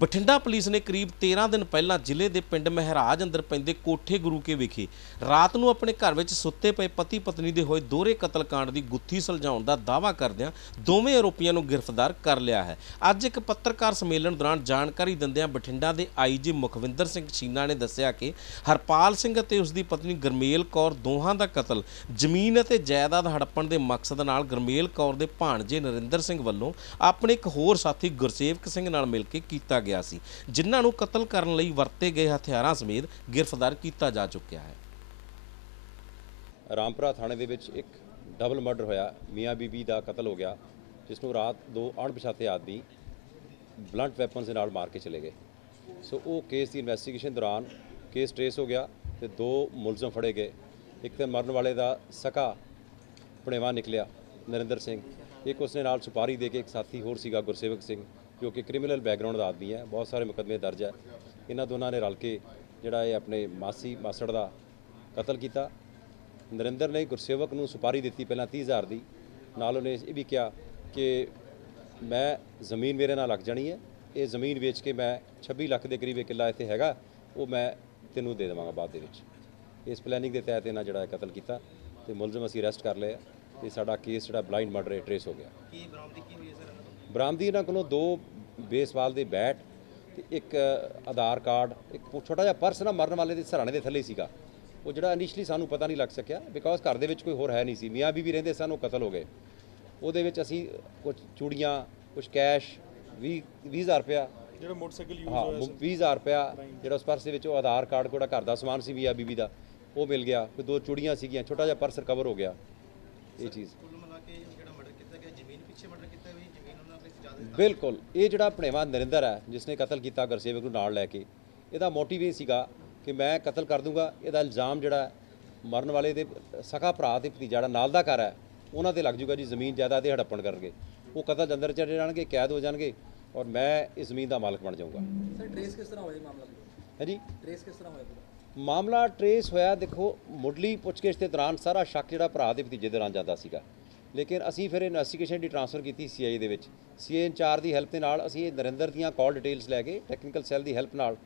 Bathinda police ਨੇ ਕਰੀਬ 13 ਦਿਨ ਪਹਿਲਾਂ ਜ਼ਿਲ੍ਹੇ ਦੇ ਪਿੰਡ ਮਹਿਰਾਜ ਅੰਦਰ ਪੈਂਦੇ ਕੋਠੇ ਗੁਰੂ ਕੇ ਵਿਖੇ ਰਾਤ ਨੂੰ ਆਪਣੇ ਘਰ ਵਿੱਚ ਸੁੱਤੇ ਪਏ ਪਤੀ ਪਤਨੀ ਦੇ ਹੋਏ ਦੋਹਰੇ ਕਤਲकांड ਦੀ ਗੁੱਥੀ ਸੁਲਝਾਉਣ ਦਾ ਦਾਅਵਾ ਕਰਦਿਆਂ ਦੋਵੇਂ ਆਰੋਪੀਆਂ ਨੂੰ ਗ੍ਰਿਫਤਾਰ ਕਰ ਲਿਆ ਹੈ। ਅੱਜ ਇੱਕ ਪੱਤਰਕਾਰ ਸੰਮੇਲਨ ਦੌਰਾਨ ਜਾਣਕਾਰੀ ਦਿੰਦਿਆਂ ਬਠਿੰਡਾ ਦੇ ਆਈਜੀ ਮੁਖਵਿੰਦਰ ਸਿੰਘ ਛੀਨਾ ਨੇ ਦੱਸਿਆ ਕਿ ਹਰਪਾਲ ਸਿੰਘ ਅਤੇ ਉਸ ਦੀ ਪਤਨੀ ਗਰਮੇਲ ਕੌਰ ਦੋਹਾਂ ਦਾ ਕਤਲ, ਜ਼ਮੀਨ ਅਤੇ ਜਾਇਦਾਦ ਹੜੱਪਣ ਦੇ ਮਕਸਦ ਨਾਲ ਗਰਮੇਲ ਕੌਰ ਦੇ ਭਾਣਜੇ ਨਰਿੰਦਰ ਸਿੰਘ ਵੱਲੋਂ ਆਪਣੇ ਇੱਕ ਹੋਰ ਸਾਥੀ ਗੁਰਸੇਵਕ ਸਿੰਘ ਨਾਲ ਮਿਲ ਕੇ ਕੀਤਾ ਗਿਆ। ਸੀ, ਜਿਨ੍ਹਾਂ ਨੂੰ ਕਤਲ ਕਰਨ ਲਈ ਵਰਤੇ ਗਏ ਹਥਿਆਰਾਂ ਸਮੇਤ ਗ੍ਰਿਫਤਾਰ ਕੀਤਾ ਜਾ ਚੁੱਕਿਆ ਹੈ। ਰਾਮਪੁਰਾ ਥਾਣੇ ਦੇ ਵਿੱਚ ਇੱਕ ਡਬਲ ਮਰਡਰ ਹੋਇਆ, ਮੀਆਂ ਬੀਬੀ ਦਾ ਕਤਲ ਹੋ ਗਿਆ, ਜਿਸ ਨੂੰ ਰਾਤ ਦੋ ਅਣਪਛਾਤੇ ਆਦਮੀ ਬਲੰਟ ਵੈਪਨਸ ਦੇ ਨਾਲ ਮਾਰ ਕੇ ਚਲੇ ਗਏ। ਸੋ ਉਹ ਕੇਸ ਦੀ ਇਨਵੈਸਟੀਗੇਸ਼ਨ ਦੌਰਾਨ ਕੇਸ ਟ੍ਰੇਸ ਹੋ ਗਿਆ ਤੇ ਦੋ ਮੁਲਜ਼ਮ ਫੜੇ ਗਏ। ਇੱਕ ਤੇ ਮਰਨ ਵਾਲੇ ਦਾ ਸਕਾ ਪਣੇਵਾ ਨਿਕਲਿਆ, ਨਰਿੰਦਰ ਸਿੰਘ। ਇੱਕ ਉਸਨੇ ਨਾਲ ਸੁਪਾਰੀ ਦੇ ਕੇ ਇੱਕ ਸਾਥੀ ਹੋਰ ਸੀਗਾ, ਗੁਰਸੇਵਕ ਸਿੰਘ। ਜੋ ਕਿ ਕ੍ਰਿਮੀਨਲ ਬੈਕਗ੍ਰਾਉਂਡ ਦਾ ਆਦਮੀ ਹੈ, ਬਹੁਤ ਸਾਰੇ ਮੁਕੱਦਮੇ ਦਰਜ ਹੈ। ਇਹਨਾਂ ਦੋਨਾਂ ਨੇ ਰਲ ਕੇ ਜਿਹੜਾ ਇਹ ਆਪਣੇ ਮਾਸੀ ਮਾਸੜ ਦਾ ਕਤਲ ਕੀਤਾ। ਨਰਿੰਦਰ ਨੇ ਗੁਰਸੇਵਕ ਨੂੰ ਸੁਪਾਰੀ ਦਿੱਤੀ ਪਹਿਲਾਂ 30000 ਦੀ। ਨਾਲ ਉਹਨੇ ਇਹ ਵੀ ਕਿਹਾ ਕਿ ਮੈਂ ਜ਼ਮੀਨ ਮੇਰੇ ਨਾਲ ਲੱਗ ਜਾਣੀ ਹੈ। ਇਹ ਜ਼ਮੀਨ ਵੇਚ ਕੇ ਮੈਂ 26 ਲੱਖ ਦੇ ਕਰੀਬ ਇਹ ਕਿੱਲਾ ਇੱਥੇ ਹੈਗਾ, ਉਹ ਮੈਂ ਤੈਨੂੰ ਦੇ ਦੇਵਾਂਗਾ ਬਾਅਦ ਦੇ ਵਿੱਚ। ਇਸ ਪਲੈਨਿੰਗ ਦੇ ਤਹਿਤ ਇਹਨਾਂ ਜਿਹੜਾ ਇਹ ਕਤਲ ਕੀਤਾ ਤੇ ਮੁਲਜ਼ਮ ਅਸੀਂ ਅਰੈਸਟ ਕਰ ਲਿਆ ਆ। ਤੇ ਸਾਡਾ ਕੇਸ ਜਿਹੜਾ ਬਲਾਈਂਡ ਮਰਡਰ ਹੈ ਟ੍ਰੇਸ ਹੋ ਗਿਆ। ਕੀ ਬਰਾਮਦੀ ਕੀ ਬਰਾਮਦੀ ਇਹਨਾਂ ਕੋਲੋਂ ਦੋ ਬੇਸਬਾਲ ਦੇ ਬੈਟ ਤੇ ਇੱਕ ਆਧਾਰ ਕਾਰਡ ਇੱਕ ਛੋਟਾ ਜਿਹਾ ਪਰਸ ਨਾ ਮਰਨ ਵਾਲੇ ਦੇ ਸਰਾਣੇ ਦੇ ਥੱਲੇ ਸੀਗਾ। ਉਹ ਜਿਹੜਾ ਇਨੀਸ਼ੀਅਲੀ ਸਾਨੂੰ ਪਤਾ ਨਹੀਂ ਲੱਗ ਸਕਿਆ ਬਿਕੋਜ਼ ਘਰ ਦੇ ਵਿੱਚ ਕੋਈ ਹੋਰ ਹੈ ਨਹੀਂ ਸੀ। ਮੀਆਂ ਬੀਬੀ ਰਹਿੰਦੇ ਸਨ ਉਹ ਕਤਲ ਹੋ ਗਏ। ਉਹਦੇ ਵਿੱਚ ਅਸੀਂ ਕੁਝ ਚੂੜੀਆਂ ਕੁਝ ਕੈਸ਼ 20 20000 ਰੁਪਇਆ। ਜਿਹੜਾ ਮੋਟਰਸਾਈਕਲ ਯੂਜ਼ ਹਾਂ 20000 ਰੁਪਇਆ ਜਿਹੜਾ ਉਸ ਪਰਸ ਦੇ ਵਿੱਚ ਉਹ ਆਧਾਰ ਕਾਰਡ ਕੋੜਾ ਘਰ ਦਾ ਸਮਾਨ ਸੀ ਮੀਆਂ ਬੀਬੀ ਦਾ। ਉਹ ਮਿਲ ਗਿਆ। ਫਿਰ ਦੋ ਚੂੜੀਆਂ ਸੀਗੀਆਂ ਛੋਟਾ ਜਿਹਾ ਪਰਸ ਰਿਕਵਰ ਹੋ ਗਿਆ। ਇਹ ਚੀਜ਼। ਕੁੱਲ ਮਿਲਾ ਕੇ ਜਿਹੜਾ ਮਰਡਰ ਕੀਤਾ ਗਿਆ ਜ਼ਮੀਨ ਪਿੱਛੇ ਮਰਡਰ ਕੀਤਾ ਵੀ ਜ਼ਮੀਨ ਉਹਨਾਂ ਕੋਲ ਜ਼ਿਆਦਾ ਬਿਲਕੁਲ। ਇਹ ਜਿਹੜਾ ਭਣੇਵਾ ਨਰਿੰਦਰ ਹੈ ਜਿਸ ਨੇ ਕਤਲ ਕੀਤਾ ਗੁਰਸੇਵਕ ਨੂੰ ਨਾਲ ਲੈ ਕੇ ਇਹਦਾ ਮੋਟਿਵ ਇਹ ਸੀਗਾ ਕਿ ਮੈਂ ਕਤਲ ਕਰ ਦੂੰਗਾ ਇਹਦਾ ਇਲਜ਼ਾਮ ਜਿਹੜਾ ਹੈ, ਮਰਨ ਵਾਲੇ ਦੇ ਸਕਾ ਭਰਾ ਤੇ ਭਤੀਜਾ ਜਿਹੜਾ ਨਾਲ ਦਾ ਘਰ ਹੈ ਉਹਨਾਂ ਤੇ ਲੱਗ ਜੂਗਾ ਜੀ ਜ਼ਮੀਨ ਜਾਇਦਾਦ ਤੇ ਹੜੱਪਣ ਕਰਨਗੇ ਉਹ ਕਤਲ ਦੇ ਅੰਦਰ ਚਲੇ ਜਾਣਗੇ ਕੈਦ ਹੋ ਜਾਣਗੇ ਔਰ ਮੈਂ ਇਸ ਜ਼ਮੀਨ ਦਾ ਮਾਲਕ ਬਣ ਜਾਊਂਗਾ। ਸਰ ਟ੍ਰੇਸ ਕਿਸ ਤਰ੍ਹਾਂ ਹੋਇਆ ਇਹ ਮਾਮਲਾ? ਹੈ ਜੀ? ਟ੍ਰੇਸ ਕਿਸ ਤਰ੍ਹਾਂ ਹੋਇਆ ਪੂਰਾ? ਮਾਮਲਾ ਟਰੇਸ ਹੋਇਆ, ਦੇਖੋ, ਮੁੱਢਲੀ ਪੁੱਛਗਿੱਛ ਦੇ ਦੌਰਾਨ ਸਾਰਾ ਸ਼ੱਕ ਜਿਹੜਾ ਭਰਾ ਦੇ ਭਤੀਜੇ ਦੇ ਦੌਰਾਨ ਜਾਂਦਾ ਸੀਗਾ। ਲੇਕਿਨ ਅਸੀਂ ਫਿਰ ਇਨਵੈਸਟੀਗੇਸ਼ਨ ਦੀ ਟ੍ਰਾਂਸਫਰ ਕੀਤੀ ਸੀਆਈ ਦੇ ਵਿੱਚ। ਸੀਆਈ ਇੰਚਾਰਜ ਦੀ ਹੈਲਪ ਦੇ ਨਾਲ ਅਸੀਂ ਇਹ ਨਰਿੰਦਰ ਦੀਆਂ ਕਾਲ ਡਿਟੇਲਸ ਲੈ ਕੇ ਟੈਕਨੀਕਲ ਸੈੱਲ ਦੀ ਹੈਲਪ ਨਾਲ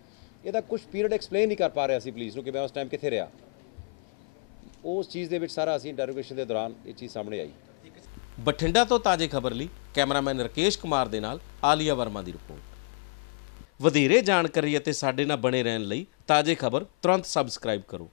ਇਹਦਾ ਕੁਝ ਪੀਰੀਅਡ ਐਕਸਪਲੇਨ ਨਹੀਂ ਕਰ ਪਾ ਰਿਹਾ ਸੀ ਪੁਲਿਸ ਨੂੰ ਕਿ ਮੈਂ ਉਸ ਟਾਈਮ ਕਿੱਥੇ ਰਿਹਾ। ਉਸ ਚੀਜ਼ ਦੇ ਵਿੱਚ ਸਾਰਾ ਅਸੀਂ ਇੰਟਰੋਗੇਸ਼ਨ ਦੇ ਦੌਰਾਨ ਇਹ ਚੀਜ਼ ਸਾਹਮਣੇ ਆਈ। ਬਠਿੰਡਾ ਤੋਂ ਤਾਜ਼ੇ ਖਬਰ ਲਈ ਕੈਮਰਾਮੈਨ ਰਕੇਸ਼ ਕੁਮਾਰ ਦੇ ਨਾਲ ਆਲੀਆ ਵਰਮਾ ਦੀ ਰਿਪੋਰਟ। ਵਧੇਰੇ ਜਾਣਕਾਰੀ ਅਤੇ ਸਾਡੇ ਨਾਲ ਬਣੇ ਰਹਿਣ ਲਈ ਤਾਜ਼ੇ ਖਬਰ ਤੁਰੰਤ ਸਬਸਕ੍ਰਾਈਬ ਕਰੋ।